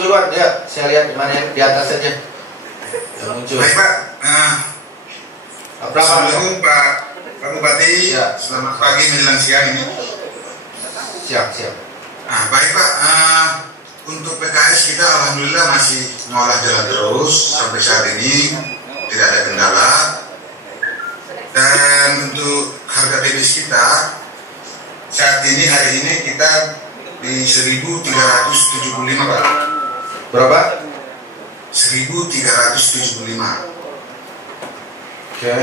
duluan ya. Saya lihat di mana di atas saja. Yang muncul. Baik Pak. Assalamualaikum Pak Bupati. Ya. Selamat pagi menjelang siang ini. Siap. Baik Pak. Untuk PKS kita alhamdulillah masih mengolah jalan terus sampai saat ini, tidak ada kendala. Dan untuk harga TBS kita saat ini, hari ini kita di 1.375 Pak. Berapa? 1.375. Oke.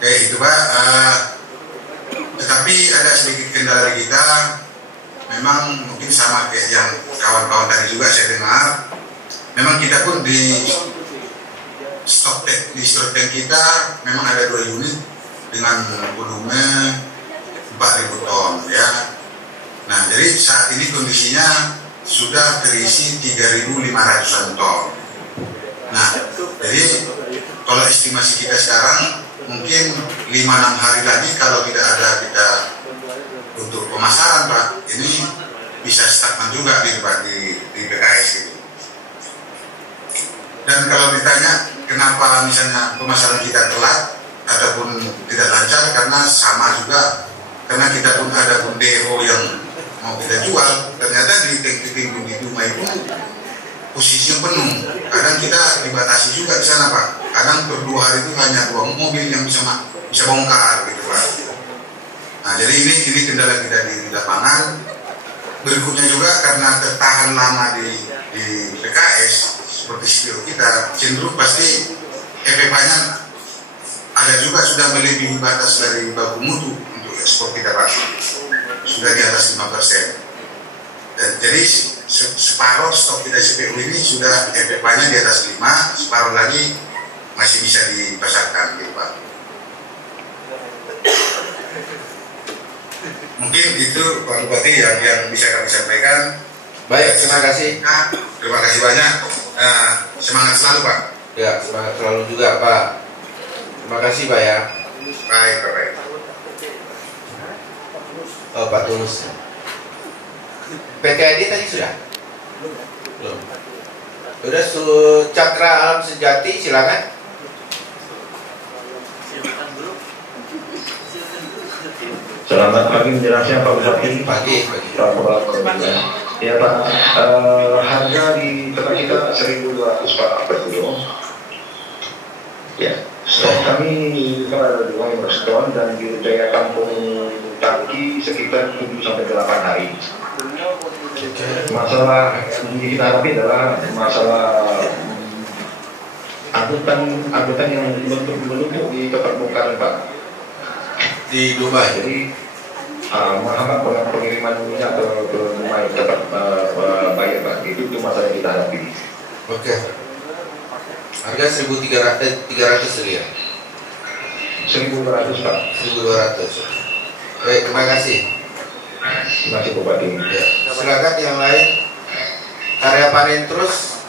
Itu Pak. Tetapi ada sedikit kendala di kita. Memang mungkin sama kayak yang kawan-kawan tadi juga saya dengar. Memang kita pun di stok tank kita memang ada 2 unit dengan volume 4.000 ton ya. Nah, jadi saat ini kondisinya sudah terisi 3.500-an ton. Nah, jadi kalau estimasi kita sekarang mungkin 5-6 hari lagi kalau tidak ada kita untuk pemasaran Pak, ini bisa stagnan juga di PKS gitu. Dan kalau ditanya kenapa misalnya pemasaran kita telat ataupun tidak lancar, karena sama juga, karena kita pun ada DO yang mau kita jual, ternyata di tank di Dumai itu posisi yang penuh. Kadang kita dibatasi juga di sana Pak. Kadang per 2 hari itu hanya 2 mobil yang bisa bongkar gitu Pak. Nah, jadi ini kendala kita di lapangan. Berikutnya juga karena tertahan lama di PKS seperti skill kita, cenderung pasti FFA-nya ada juga sudah melebihi batas dari baku mutu untuk ekspor kita Pak. Sudah di atas 5%. Dan jadi separuh stok kita CPU ini sudah FFA-nya di atas 5, separuh lagi masih bisa dipasarkan gitu Pak. Mungkin itu Pak Bupati yang bisa kami sampaikan. Baik, terima kasih. Terima kasih banyak. Semangat selalu Pak. Ya, semangat selalu juga Pak. Terima kasih Pak ya. Baik, baik. Oh, Pak Tulus. PKD tadi sudah? Belum. Sudah, Cakra Alam Sejati, silakan. Selamat pagi menjelang siang Pak Bupati. Pagi. Ya Pak, harga di tempat kita 1.200 Pak per kilo. Ya, stok kami kan ada 2 ton dan di daya kampung Tangki sekitar 7-8 hari. Masalah yang kita hadapi adalah masalah angkutan yang menumpuk di tempat bongkaran Pak. Di Dumai. Jadi menghambat pengiriman minyak ke Dumai tempat bayar Pak. Itu masalah yang kita hadapi. Oke. Harga 1.300 tadi ya? 1.200 Pak. 1.200. Baik, terima kasih. Terima kasih Bupati. Ya. Silakan yang lain. Karya panen terus.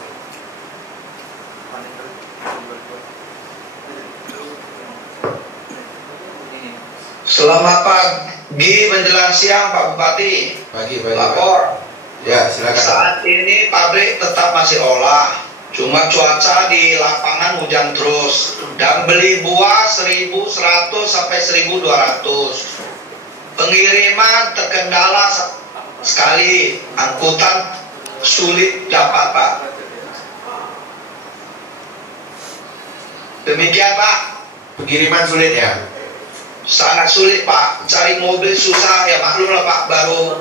Selamat pagi menjelang siang Pak Bupati. Pagi. Lapor. Ya, silakan. Saat ini pabrik tetap masih olah. Cuma cuaca di lapangan hujan terus. Dan beli buah 1.100 sampai 1.200. Pengiriman terkendala sekali. Angkutan sulit dapat Pak. Demikian Pak. Pengiriman sulit ya? Sangat sulit Pak, cari mobil susah ya, maklum lah Pak,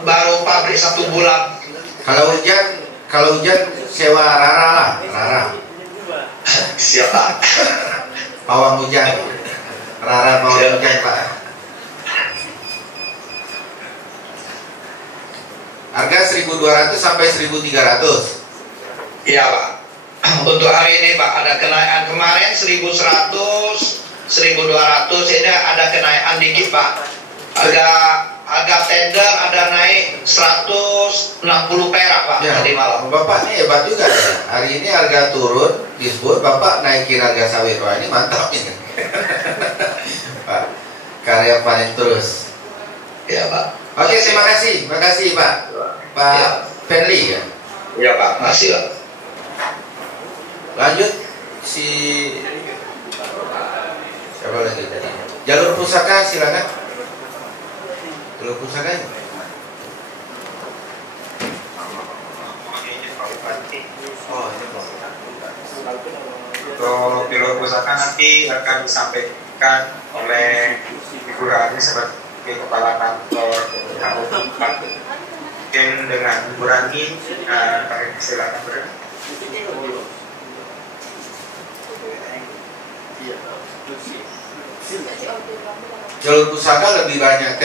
baru pabrik 1 bulan. Kalau hujan sewa Rara. Siap Pak. Pawang hujan. Rara pawang hujan Pak. Harga 1.200 sampai 1.300. Iya Pak. Untuk hari ini Pak ada kenaikan, kemarin 1.100, 1.200, ini ada kenaikan dikit Pak. Harga tender ada naik 160 perak Pak Ya, tadi malam. Bapak ini hebat juga ya. Hari ini harga turun, disebut Bapak naikin harga sawit. Wah, ini mantap ini. Pak, karya panen terus. Ya Pak. Oke, terima kasih Pak. Pak Ya. Fenli ya. Ya Pak, masih Pak. Lanjut si siapa lagi tadi? Jalur pusaka silakan. Jalur pusaka. Oh, ini Pak. Untuk jalur pusaka nanti akan disampaikan oleh Ibu Rani sebagai Kepala Kantor KU4. Mungkin dengan Ibu Rani, kami silakan berani. Jalur pusaka lebih banyak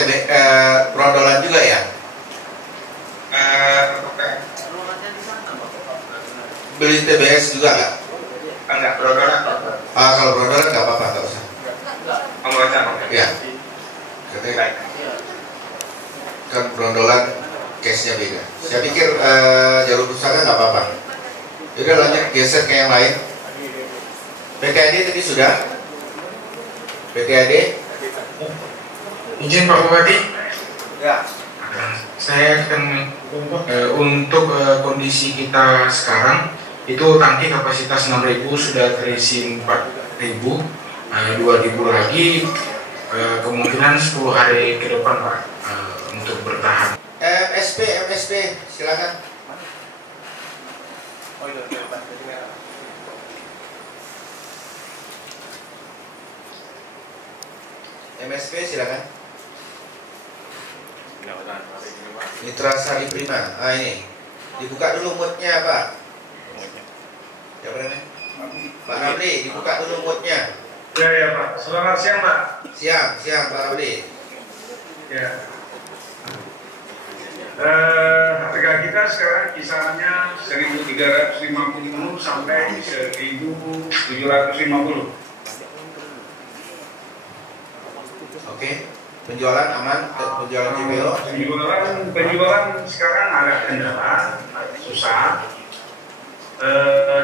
perondolan juga ya? Beli TBS juga nggak? Enggak, perondolan. Kalau perondolan nggak apa-apa, nggak usah. Nggak usah. Ya, karena kan perondolan case-nya beda. Saya pikir jalur pusaka nggak apa-apa. Udah lanjut geser ke yang lain. PKD tadi sudah. PKD. Izin Pak Bupati. Ya. Saya akan untuk kondisi kita sekarang itu tangki kapasitas 6.000 sudah terisi 4.000, 2.000 lagi kemungkinan 10 hari ke depan Pak untuk bertahan. MSP silakan. MSP silakan. Mitra Sari Prima. Ini dibuka dulu moodnya Pak. Ya berani. Pak Ramli dibuka dulu moodnya. Ya Pak. Selamat siang Pak. Siang Pak Ramli. Ya. Harga kita sekarang kisarannya 1.350 sampai 1.750. Oke. Penjualan aman, penjualan CPO. Penjualan sekarang agak kendala, susah.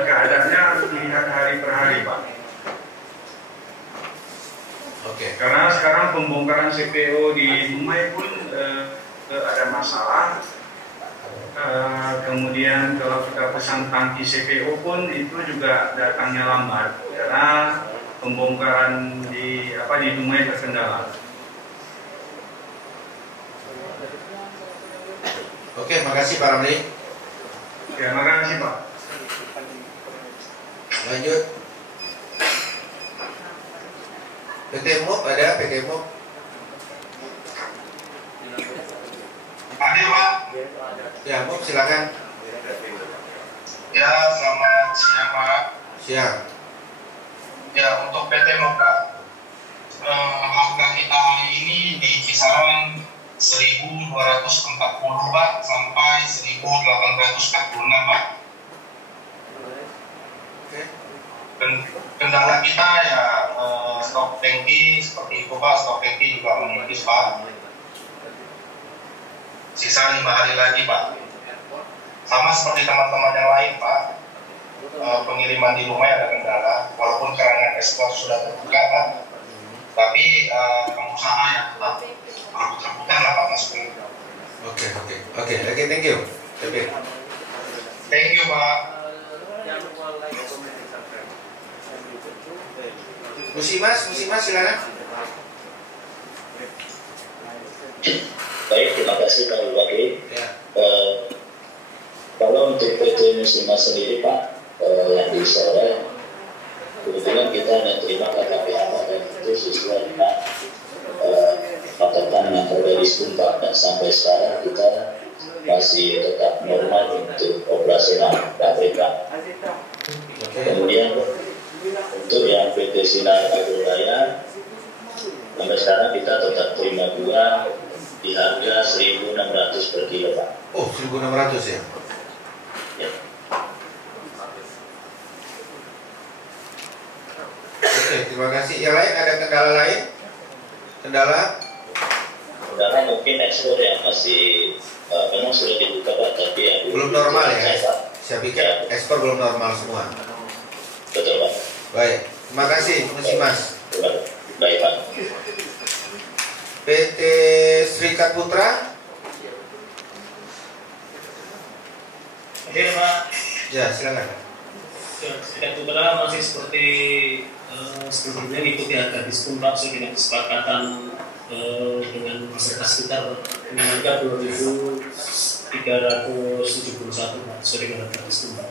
Keadaannya dilihat hari per hari Pak. Oke. Karena sekarang pembongkaran CPO di Dumai pun ada masalah. Kemudian kalau kita pesan tangki CPO pun itu juga datangnya lambat karena pembongkaran di Dumai terkendala. Oke, makasih Pak Ramli. Ya, makasih Pak. Lanjut. PT MUP ada, PT MUP. Ada Pak. Ya, MUP silakan. Ya, selamat siang Pak. Siang. Ya, untuk PT MUP Pak, harga kita hari ini di kisaran 1.240 Pak sampai 1.846 Pak. Kendala kita ya stok tangki seperti itu Pak, stok tangki juga menipis Pak. Sisa 5 hari lagi Pak. Sama seperti teman-teman yang lain Pak, pengiriman di rumah ada kendala, walaupun keranjang ekspor sudah terbuka Pak, tapi pengusaha yang tetap rebut-rebutan lah Pak Mas. Oke, thank you. Thank you Pak. Musimas silakan. Baik, terima kasih Pak Bupati. Ya. Kalau untuk PT Musimas sendiri Pak, yang di sore, kebetulan kita menerima KKP awal dan itu sesuai dengan patokan yang harga diskon Pak, dan sampai sekarang kita masih tetap normal untuk operasional KPK. Kemudian untuk yang PT Sinar Agrolaya, sampai sekarang kita tetap terima dua di harga 1.600 per kilo Pak. Oh, 1.600 ya? Ya. Oke, terima kasih. Yang lain ada kendala lain? Kendala Mungkin ekspor yang masih memang sudah dibuka Pak, tapi yang belum normal ya? Saya pikir ekspor belum normal semua. Betul Pak. Baik, terima kasih Musimas. Baik Pak. PT Serikat Putra. Oke Pak. Ya, silakan. Serikat Pemuda masih seperti sebelumnya mengikuti harga diskon Pak, dengan kesepakatan dengan masyarakat sekitar dengan harga 2.371 Pak, sesuai dengan harga diskon Pak.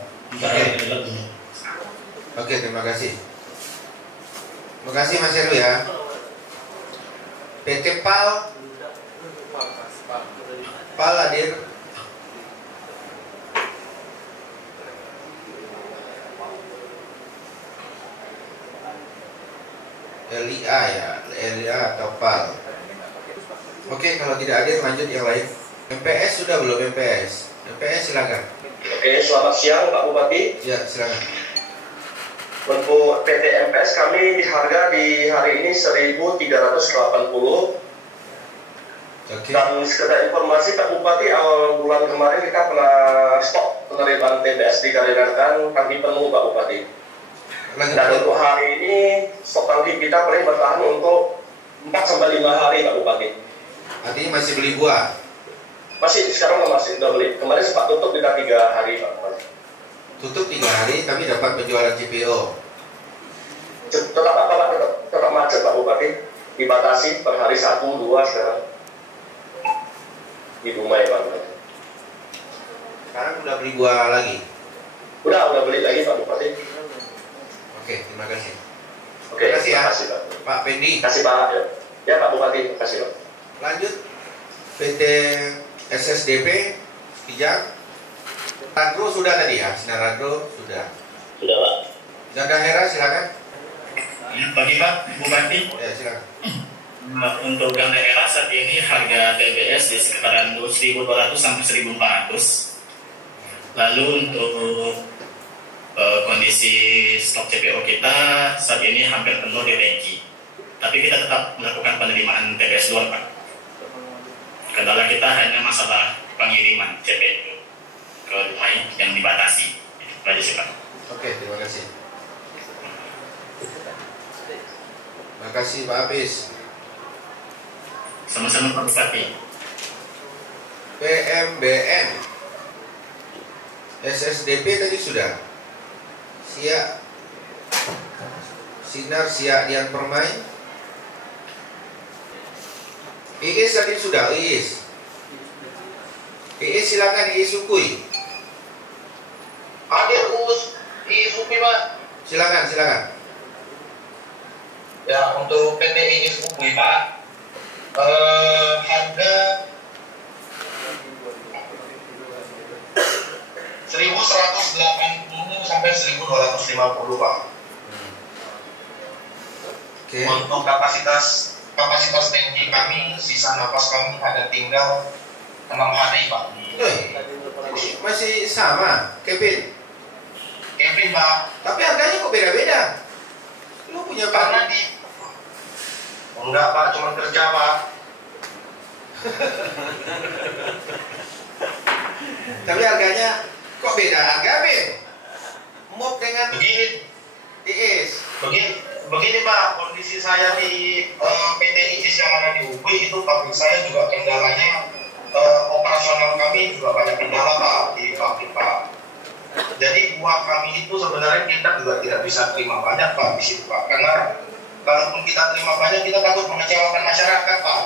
Oke, terima kasih. Terima kasih Mas Heru ya. PT PAL hadir. LIA ya, LIA atau PAL. Oke, kalau tidak hadir lanjut yang lain. MPS sudah belum MPS? MPS silakan. Oke, selamat siang Pak Bupati. Ya, silakan. Untuk PT MPS kami di harga di hari ini 1.380. Oke. Dan sekedar informasi Pak Bupati, awal bulan kemarin kita pernah stok penerimaan TBS dikarenakan tangki penuh Pak Bupati. Dan untuk hari ini stok tangki kita paling bertahan untuk 4-5 hari Pak Bupati. Artinya masih beli buah? Masih, sekarang masih udah beli. Kemarin sempat tutup kita 3 hari Pak Bupati. Tutup 3 hari tapi dapat penjualan CPO. Tetap macet Pak Bupati. Dibatasi per hari 1-2 sekarang. Di Dumai Pak Bupati. Sekarang udah beli buah lagi? Udah beli lagi Pak Bupati. Oke, terima kasih. Oke, terima kasih ya. Terima kasih Pak. Pak Pendi. Terima kasih Pak. Ya Pak Bupati, terima kasih Pak. Lanjut. PT SSDP Kijang. Ragro sudah tadi ya, Sinar Ragro sudah. Sudah Pak. Zada Hera silakan. Pagi Pak Bupati. Ya silakan. Untuk Gang Daerah saat ini harga TBS di sekitaran 1.200 sampai 1.400. Lalu untuk kondisi stok CPO kita saat ini hampir penuh di Regi. Tapi kita tetap melakukan penerimaan TBS luar Pak. Kendala kita hanya masalah pengiriman CPO ke Dumai yang dibatasi. Itu aja sih Pak. Oke, terima kasih. Terima kasih Pak Apis. Sama-sama Pak Bupati. PMBN SSDP tadi sudah. Sinar Siak Dian Permai. Iis tadi sudah. Iis silakan. Iis Ukui. Hadir Iis Ukui Pak. Silakan. Ya, untuk PT Iis Ukui Pak, harga 1.180 sampai 1.250 Pak. Okay. Untuk kapasitas tangki kami, sisa napas kami ada tinggal 6 hari Pak. Masih sama, Kevin Pak. Tapi harganya kok beda-beda? Lu punya karena di enggak Pak, cuma kerja Pak. Tapi harganya kok beda harga, Ben? Mop dengan begini IIS. Begini Pak, kondisi saya di PT IIS yang ada di UPI itu pabrik saya juga kendalanya operasional kami juga banyak kendala Pak di pabrik Pak. Jadi buah kami itu sebenarnya kita juga tidak bisa terima banyak Pak di situ Pak, karena kalaupun kita terima banyak kita takut mengecewakan masyarakat Pak.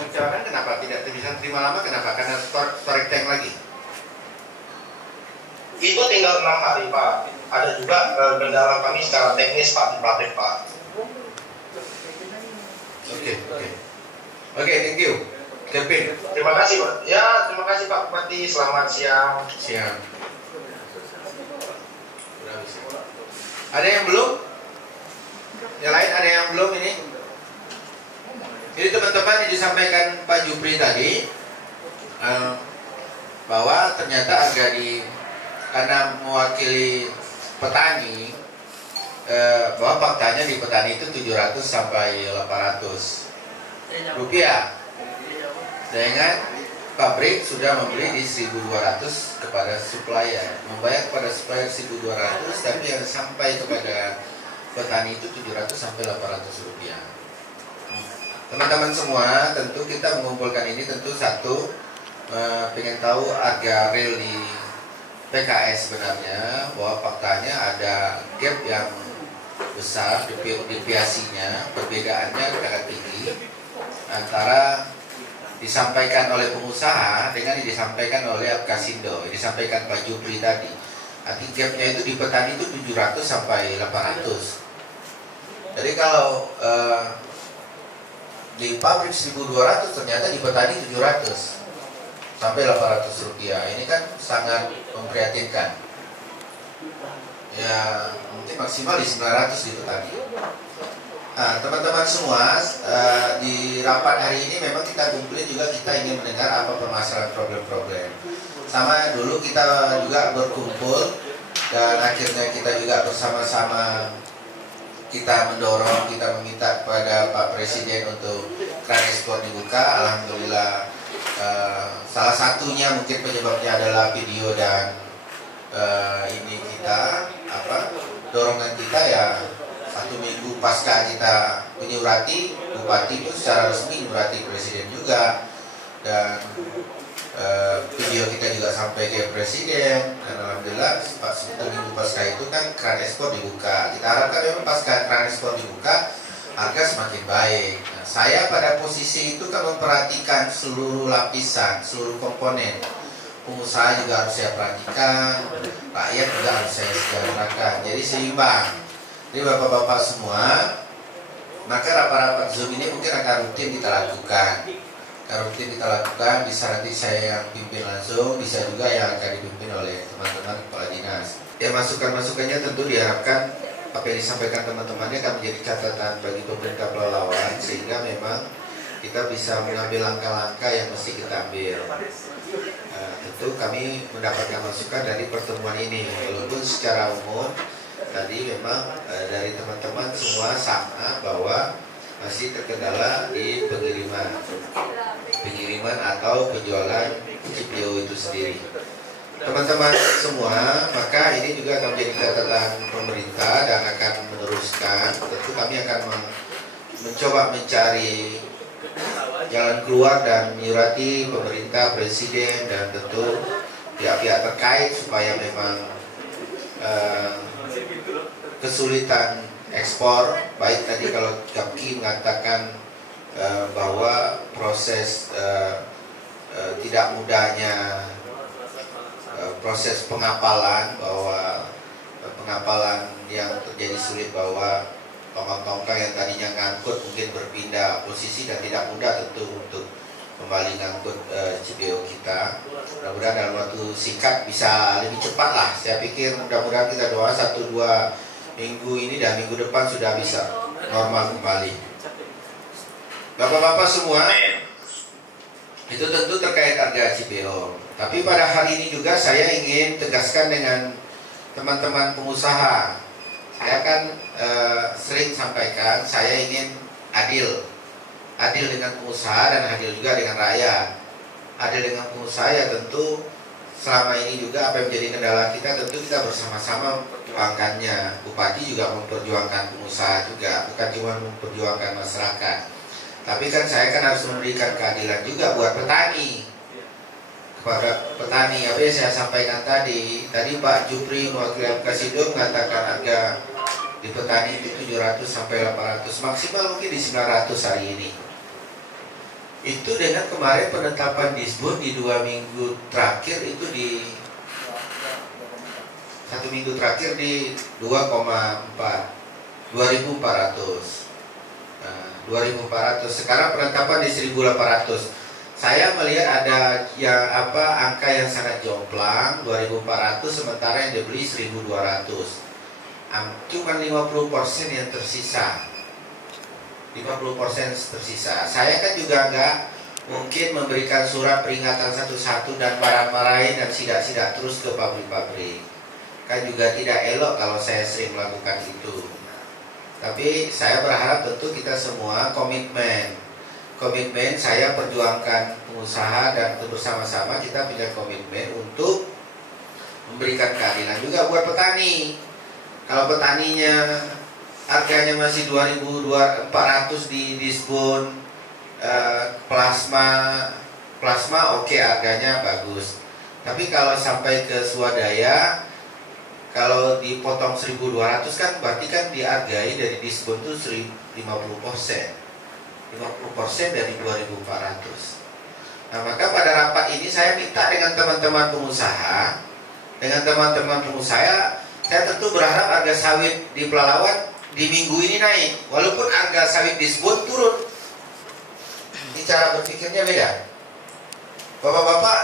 Mengecewakan kenapa? Tidak bisa terima lama kenapa? Karena storage tank lagi. Itu tinggal 6 hari Pak. Ada juga kendala kami secara teknis Pak di pabrik Pak. Oke, thank you. Kevin. Terima kasih Pak. Ya, terima kasih Pak Bupati. Selamat siang. Ada yang belum? Yang lain ada yang belum ini? Jadi teman-teman yang disampaikan Pak Jupri tadi bahwa ternyata harga karena mewakili petani bahwa faktanya di petani itu 700 sampai 800 rupiah. Dengan pabrik sudah membeli di 1.200 kepada supplier, membayar kepada supplier 1.200, tapi yang sampai kepada petani itu 700 sampai 800 rupiah. Teman-teman semua, tentu kita mengumpulkan ini tentu satu pengen tahu harga real di PKS sebenarnya, bahwa faktanya ada gap yang besar deviasinya, perbedaannya sangat tinggi antara disampaikan oleh pengusaha dengan yang disampaikan oleh Apkasindo, yang disampaikan Pak Jupri tadi. Arti gapnya itu di petani itu 700 sampai 800. Jadi kalau di pabrik 1.200, ternyata di petani 700 sampai 800 rupiah. Ini kan sangat memprihatinkan. Ya mungkin maksimal di 900 di petani. Nah, teman-teman semua, di rapat hari ini memang kita kumpulin juga, kita ingin mendengar apa permasalahan problem-problem. Sama dulu kita juga berkumpul dan akhirnya kita juga bersama-sama kita mendorong, kita meminta kepada Pak Presiden untuk keran ekspor dibuka. Alhamdulillah, salah satunya mungkin penyebabnya adalah video dan ini kita dorongan kita ya 1 minggu pasca kita menyurati Bupati itu secara resmi, menyurati Presiden juga, dan video kita juga sampai ke Presiden, dan alhamdulillah 1 minggu pasca itu kan keran ekspor dibuka. Kita harapkan memang pasca keran ekspor dibuka harga semakin baik. Nah, saya pada posisi itu kan memperhatikan seluruh lapisan, seluruh komponen. Pengusaha juga harus saya perhatikan, rakyat juga harus saya sejahterakan. Jadi seimbang. Jadi bapak-bapak semua, maka rapat-rapat Zoom ini mungkin akan rutin kita lakukan. Bisa nanti saya yang pimpin langsung, bisa juga yang akan dipimpin oleh teman-teman kepala dinas. Ya, masukan-masukannya tentu diharapkan apa yang disampaikan teman-temannya akan menjadi catatan bagi pemerintah Pelalawan, sehingga memang kita bisa mengambil langkah-langkah yang mesti kita ambil. Tentu kami mendapatkan masukan dari pertemuan ini, walaupun secara umum tadi memang dari teman-teman semua sama bahwa masih terkendala di pengiriman atau penjualan CPO itu sendiri. Teman-teman semua, maka ini juga akan menjadi catatan pemerintah dan akan meneruskan. Tentu kami akan mencoba mencari jalan keluar dan menyurati pemerintah, presiden, dan tentu pihak-pihak terkait supaya memang kesulitan ekspor, baik tadi kalau Kapki mengatakan bahwa proses tidak mudahnya proses pengapalan, bahwa pengapalan yang terjadi sulit, bahwa tongkang-tongkang yang tadinya ngangkut mungkin berpindah posisi dan tidak mudah tentu untuk kembali ngangkut CPO kita. Mudah-mudahan dalam waktu singkat bisa lebih cepat lah. Saya pikir mudah-mudahan kita doa 1-2 minggu ini dan minggu depan sudah bisa normal kembali. Bapak-bapak semua, itu tentu terkait harga CPO. Tapi pada hari ini juga saya ingin tegaskan dengan teman-teman pengusaha. Saya kan sering sampaikan, saya ingin adil dengan pengusaha dan adil juga dengan rakyat. Adil dengan pengusaha ya tentu selama ini juga apa yang menjadi kendala kita, tentu kita bersama-sama memperjuangkannya. Bupati juga memperjuangkan pengusaha juga, bukan cuma memperjuangkan masyarakat. Tapi kan saya kan harus memberikan keadilan juga buat petani. Kepada petani, apa yang saya sampaikan tadi Pak Jupri mewakili Apkasindo mengatakan harga di petani itu 700 sampai 800, maksimal mungkin di 900 hari ini. Itu dengan kemarin penetapan disbon di 2 minggu terakhir itu di 1 minggu terakhir di 2,400. 2.400. Sekarang penetapan di 1.800. Saya melihat ada angka yang sangat jomplang, 2.400 sementara yang dibeli 1.200. Cuma 50% yang tersisa. 50% tersisa. Saya kan juga nggak mungkin memberikan surat peringatan satu-satu dan marah-marahin dan sidak-sidak terus ke pabrik-pabrik. Kan juga tidak elok kalau saya sering melakukan itu. Tapi saya berharap tentu kita semua komitmen saya perjuangkan pengusaha dan bersama-sama kita punya komitmen untuk memberikan keadilan juga buat petani. Kalau petaninya harganya masih 2.400 di disbon, plasma plasma oke, harganya bagus. Tapi kalau sampai ke swadaya, kalau dipotong 1.200 kan berarti kan dihargai dari diskon itu 50%. 50% dari 2.400. Nah, maka pada rapat ini saya minta dengan teman-teman pengusaha, saya tentu berharap harga sawit di Pelalawan di minggu ini naik, walaupun harga sawit di Sbon turun. Ini cara berpikirnya beda. Bapak-bapak,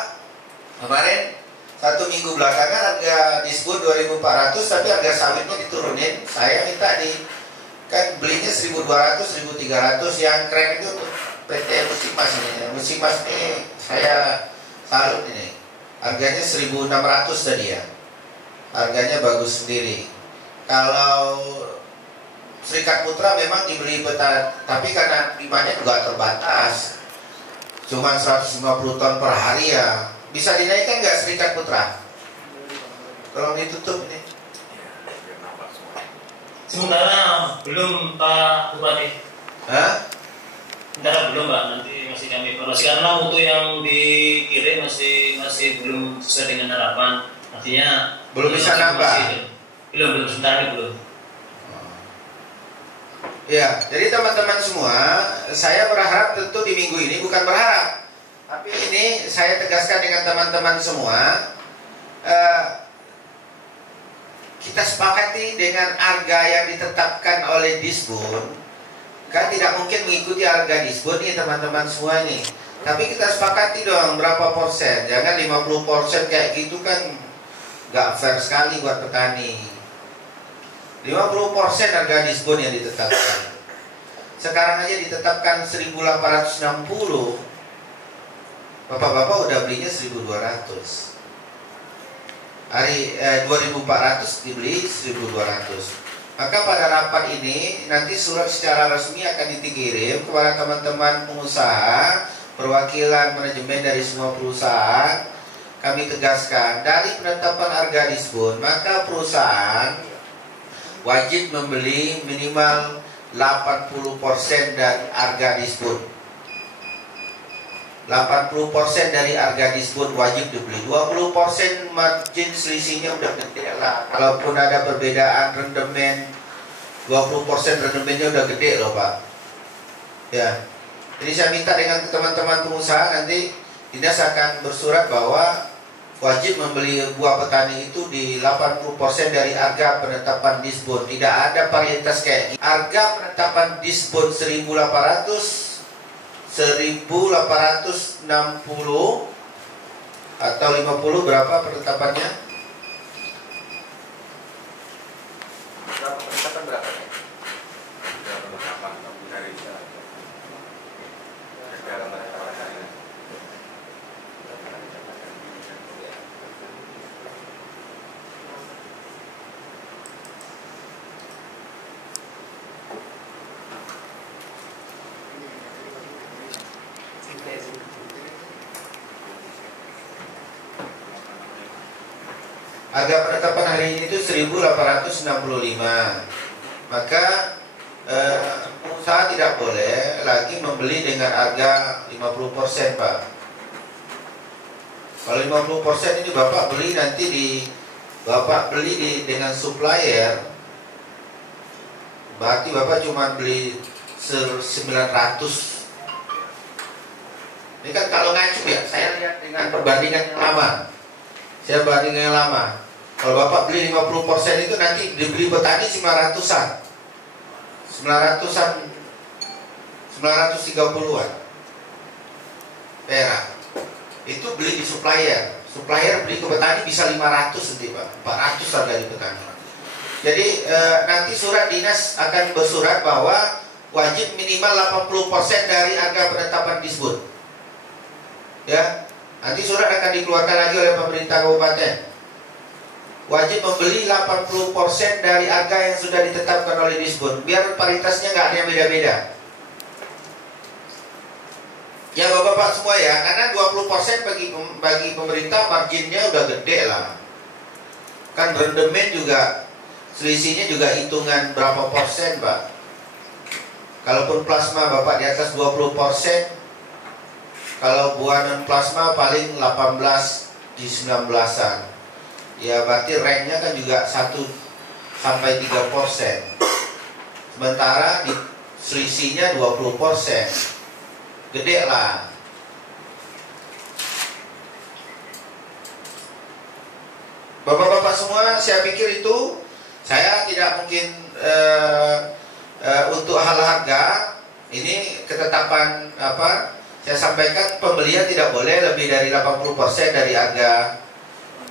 kemarin 1 minggu belakangan harga di Sbon 2.400, tapi harga sawitnya diturunin. Saya minta kan belinya 1.200, 1.300, yang keren itu PT Musimas ini. Musimas ini saya salut ini. Harganya 1.600 tadi ya. Harganya bagus sendiri. Kalau Serikat Putra memang dibeli petani, tapi karena demandnya juga terbatas, cuma 150 ton per hari ya. Bisa dinaikkan nggak Serikat Putra? Tolong ditutup ini. Sementara belum Pak Bupati. Hah? Sementara belum Pak, nanti masih kami evaluasi karena mutu yang dikirim masih belum sesuai dengan harapan. Artinya belum bisa nambah. Belum sementara belum. Ya, jadi teman-teman semua, saya berharap tentu di minggu ini, bukan berharap, tapi ini saya tegaskan dengan teman-teman semua, kita sepakati dengan harga yang ditetapkan oleh Disbun. Kan tidak mungkin mengikuti harga Disbun nih teman-teman semua ini. Tapi kita sepakati dong berapa persen. Jangan 50% kayak gitu kan gak fair sekali buat petani. 50% harga Disbun yang ditetapkan. Sekarang aja ditetapkan 1.860. Bapak-bapak udah belinya 1.200. Hari 2.400 dibeli 1.200. Maka pada rapat ini nanti surat secara resmi akan dikirim kepada teman-teman pengusaha, perwakilan manajemen dari semua perusahaan. Kami tegaskan dari penetapan harga Disbun, maka perusahaan wajib membeli minimal 80% dari harga Disbun. 80% dari harga Disbun wajib dibeli. 20% margin selisihnya udah gede lah. Kalaupun ada perbedaan rendemen, 20% rendemennya udah gede loh Pak. Ya. Jadi saya minta dengan teman-teman pengusaha nanti dinas akan bersurat bahwa wajib membeli buah petani itu di 80% dari harga penetapan Disbun. Tidak ada varietas kayak gini. Harga penetapan Disbun 1.800, 1.860 atau 50 berapa penetapannya? Berapa penetapan berapa? Berapa dari Harga penetapan hari ini itu 1.865. Maka pengusaha tidak boleh lagi membeli dengan harga 50% Pak. Kalau 50% ini Bapak beli nanti Bapak beli dengan supplier, berarti Bapak cuma beli 900. Ini kan kalau ngacu ya, saya lihat dengan perbandingan yang lama. Saya bandingkan yang lama. Kalau Bapak beli 50% itu nanti dibeli petani 900-an. 930-an perak. Itu beli di supplier. Supplier beli ke petani bisa 500 nanti Pak. 400 harga di petani. Jadi nanti surat dinas akan bersurat bahwa wajib minimal 80% dari harga penetapan Disbun. Ya. Nanti surat akan dikeluarkan lagi oleh pemerintah kabupaten. Wajib membeli 80% dari harga yang sudah ditetapkan oleh Disbun. Biar paritasnya nggak ada yang beda-beda. Ya bapak-bapak semua ya, karena 20% bagi pemerintah marginnya udah gede lah. Kan rendemen juga selisihnya juga hitungan berapa persen Pak. Kalaupun plasma Bapak di atas 20%, Kalau buah non plasma paling 18 di 19-an. Ya berarti ranknya kan juga 1 sampai 3%. Sementara di selisihnya 20%. Gede lah. Bapak-bapak semua, saya pikir itu saya tidak mungkin untuk hal harga ini ketetapan apa? Saya sampaikan pembelian tidak boleh lebih dari 80% dari harga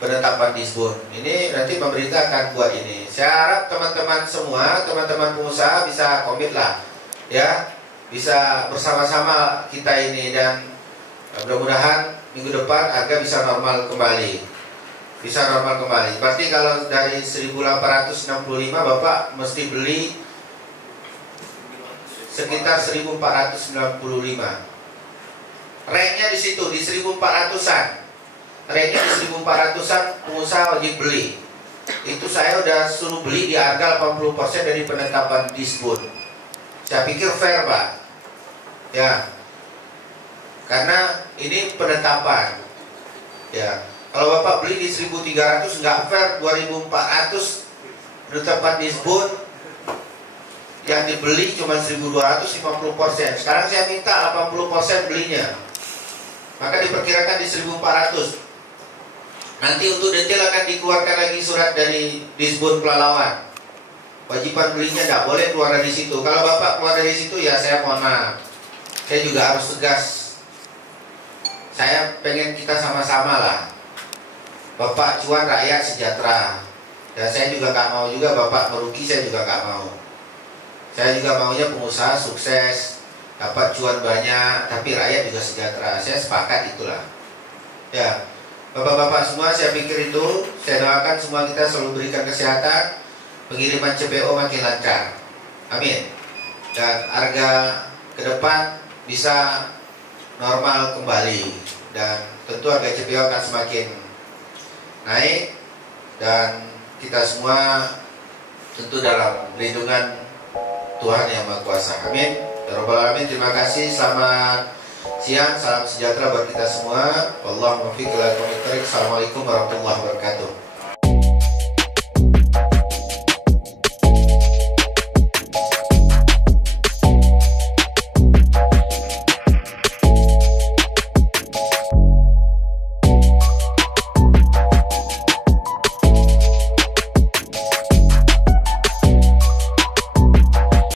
penetapan Disbun. Ini nanti pemerintah akan buat ini. Saya harap teman-teman semua, teman-teman pengusaha bisa komit lah, ya, bisa bersama-sama kita ini, dan mudah-mudahan minggu depan harga bisa normal kembali. Bisa normal kembali. Berarti kalau dari 1865 Bapak mesti beli sekitar 1495. Ranknya di situ di 1400-an. Ranknya di 1400-an pengusaha wajib beli. Itu saya udah suruh beli di harga 80% dari penetapan Disbun. Saya pikir fair, Pak. Ya. Karena ini penetapan. Ya. Kalau Bapak beli di 1300 nggak fair, 2400 penetapan Disbun. Yang dibeli cuma 1250%. Sekarang saya minta 80% belinya. Maka diperkirakan di 1400. Nanti untuk detail akan dikeluarkan lagi surat dari Disbun Pelalawan. Wajiban belinya tidak boleh keluar dari situ. Kalau Bapak keluar dari situ, ya saya mohon maaf. Saya juga harus tegas. Saya pengen kita sama-sama lah. Bapak cuan, rakyat sejahtera. Dan saya juga nggak mau juga Bapak merugi, saya juga nggak mau. Saya juga maunya pengusaha sukses, dapat cuan banyak, tapi rakyat juga sejahtera. Saya sepakat itulah. Ya, Bapak-bapak semua, saya pikir itu. Saya doakan semua kita selalu berikan kesehatan, pengiriman CPO makin lancar. Amin. Dan harga ke depan bisa normal kembali. Dan tentu harga CPO akan semakin naik. Dan kita semua tentu dalam lindungan Tuhan Yang Maha Kuasa. Amin. Ya Rabbal Alamin. Terima kasih. Selamat siang. Salam sejahtera buat kita semua. Wallahumma fiq. Assalamualaikum warahmatullahi wabarakatuh.